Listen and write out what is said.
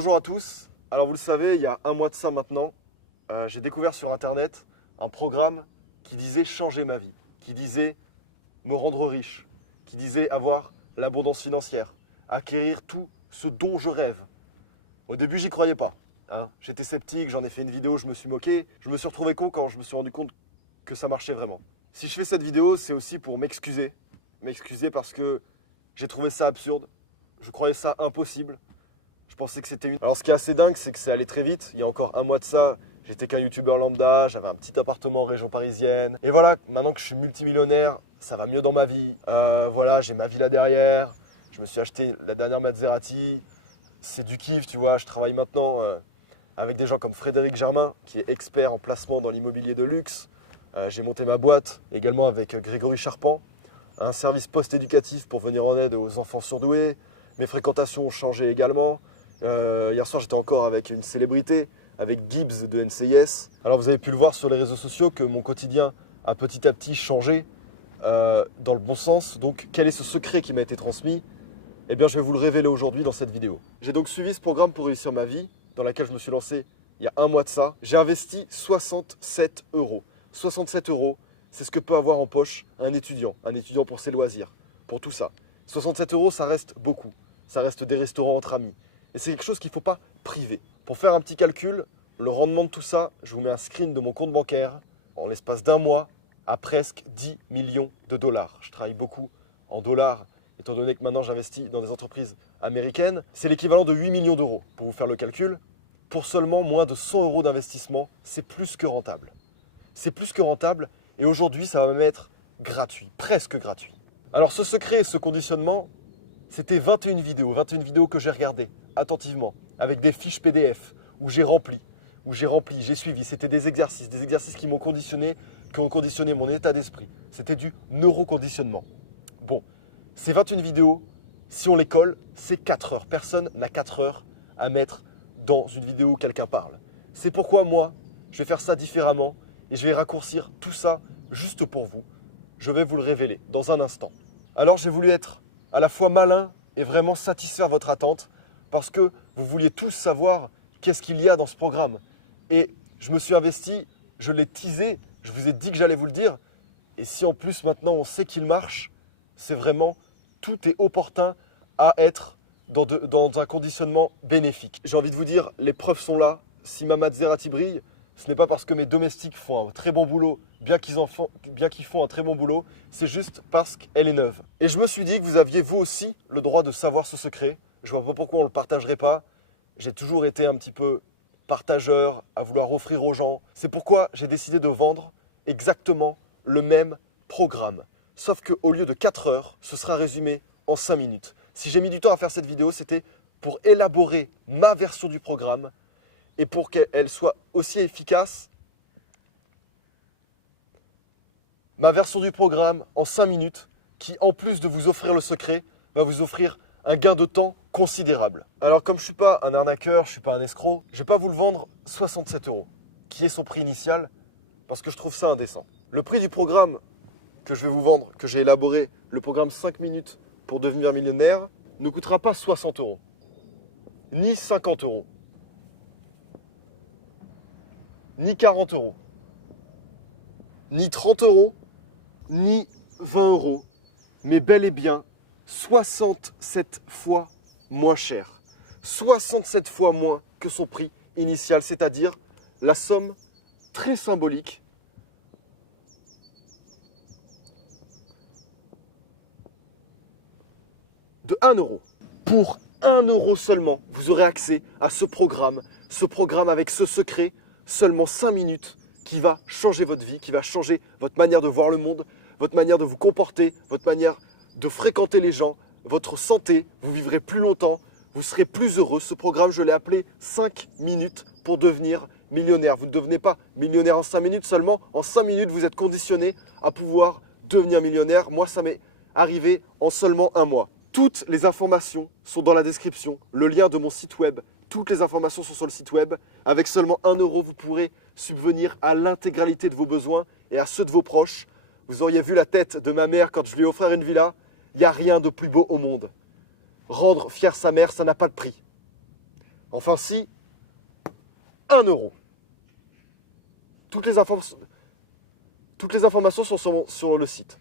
Bonjour à tous. Alors vous le savez, il y a un mois de ça maintenant, j'ai découvert sur internet un programme qui disait changer ma vie, qui disait me rendre riche, qui disait avoir l'abondance financière, acquérir tout ce dont je rêve. Au début, j'y croyais pas, hein. J'étais sceptique, j'en ai fait une vidéo, je me suis moqué. Je me suis retrouvé con quand je me suis rendu compte que ça marchait vraiment. Si je fais cette vidéo, c'est aussi pour m'excuser. M'excuser parce que j'ai trouvé ça absurde, je croyais ça impossible. Je pensais que c'était une... Alors ce qui est assez dingue, c'est que c'est allé très vite. Il y a encore un mois de ça, j'étais qu'un youtubeur lambda, j'avais un petit appartement en région parisienne. Et voilà, maintenant que je suis multimillionnaire, ça va mieux dans ma vie. Voilà, j'ai ma villa derrière, je me suis acheté la dernière Maserati. C'est du kiff, tu vois. Je travaille maintenant avec des gens comme Frédéric Germain, qui est expert en placement dans l'immobilier de luxe. J'ai monté ma boîte également avec Grégory Charpent, un service post-éducatif pour venir en aide aux enfants surdoués. Mes fréquentations ont changé également. Hier soir, j'étais encore avec une célébrité, avec Gibbs de NCIS. Alors vous avez pu le voir sur les réseaux sociaux que mon quotidien a petit à petit changé dans le bon sens. Donc quel est ce secret qui m'a été transmis? Eh bien, je vais vous le révéler aujourd'hui dans cette vidéo. J'ai donc suivi ce programme pour réussir ma vie, dans laquelle je me suis lancé il y a un mois de ça. J'ai investi 67 euros. 67 euros, c'est ce que peut avoir en poche un étudiant pour ses loisirs, pour tout ça. 67 euros, ça reste beaucoup. Ça reste des restaurants entre amis. Et c'est quelque chose qu'il ne faut pas priver. Pour faire un petit calcul, le rendement de tout ça, je vous mets un screen de mon compte bancaire. En l'espace d'un mois, à presque 10 millions de dollars. Je travaille beaucoup en dollars, étant donné que maintenant j'investis dans des entreprises américaines. C'est l'équivalent de 8 millions d'euros. Pour vous faire le calcul, pour seulement moins de 100 euros d'investissement, c'est plus que rentable. C'est plus que rentable et aujourd'hui, ça va même être gratuit, presque gratuit. Alors ce secret et ce conditionnement, c'était 21 vidéos que j'ai regardées attentivement, avec des fiches PDF où j'ai rempli, j'ai suivi. C'était des exercices qui m'ont conditionné, qui ont conditionné mon état d'esprit. C'était du neuroconditionnement. Bon, ces 21 vidéos, si on les colle, c'est 4 heures. Personne n'a 4 heures à mettre dans une vidéo où quelqu'un parle. C'est pourquoi moi, je vais faire ça différemment et je vais raccourcir tout ça juste pour vous. Je vais vous le révéler dans un instant. Alors j'ai voulu être à la fois malin et vraiment satisfaire votre attente parce que vous vouliez tous savoir qu'est-ce qu'il y a dans ce programme. Et je me suis investi, je l'ai teasé, je vous ai dit que j'allais vous le dire. Et si en plus maintenant on sait qu'il marche, c'est vraiment, tout est opportun à être dans un conditionnement bénéfique. J'ai envie de vous dire, les preuves sont là. Si ma Maserati brille, ce n'est pas parce que mes domestiques font un très bon boulot, bien qu'ils font un très bon boulot, c'est juste parce qu'elle est neuve. Et je me suis dit que vous aviez vous aussi le droit de savoir ce secret. Je ne vois pas pourquoi on ne le partagerait pas. J'ai toujours été un petit peu partageur, à vouloir offrir aux gens. C'est pourquoi j'ai décidé de vendre exactement le même programme. Sauf qu'au lieu de 4 heures, ce sera résumé en 5 minutes. Si j'ai mis du temps à faire cette vidéo, c'était pour élaborer ma version du programme et pour qu'elle soit aussi efficace. Ma version du programme en 5 minutes qui, en plus de vous offrir le secret, va vous offrir un gain de temps considérable. Alors comme je ne suis pas un arnaqueur, je ne suis pas un escroc, je ne vais pas vous le vendre 67 euros, qui est son prix initial, parce que je trouve ça indécent. Le prix du programme que je vais vous vendre, que j'ai élaboré, le programme 5 minutes pour devenir millionnaire, ne coûtera pas 60 euros, ni 50 euros, ni 40 euros, ni 30 euros, ni 20 euros, mais bel et bien 67 fois moins cher. 67 fois moins que son prix initial, c'est-à-dire la somme très symbolique de 1 euro. Pour 1 euro seulement, vous aurez accès à ce programme avec ce secret, seulement 5 minutes, qui va changer votre vie, qui va changer votre manière de voir le monde, votre manière de vous comporter, votre manière de fréquenter les gens, votre santé, vous vivrez plus longtemps, vous serez plus heureux. Ce programme, je l'ai appelé 5 minutes pour devenir millionnaire. Vous ne devenez pas millionnaire en 5 minutes seulement. En 5 minutes, vous êtes conditionné à pouvoir devenir millionnaire. Moi, ça m'est arrivé en seulement un mois. Toutes les informations sont dans la description. Le lien de mon site web, toutes les informations sont sur le site web. Avec seulement 1 euro, vous pourrez subvenir à l'intégralité de vos besoins et à ceux de vos proches. Vous auriez vu la tête de ma mère quand je lui ai offert une villa. Il n'y a rien de plus beau au monde. Rendre fier sa mère, ça n'a pas de prix. Enfin si, 1 euro. Toutes les informations sont sur le site.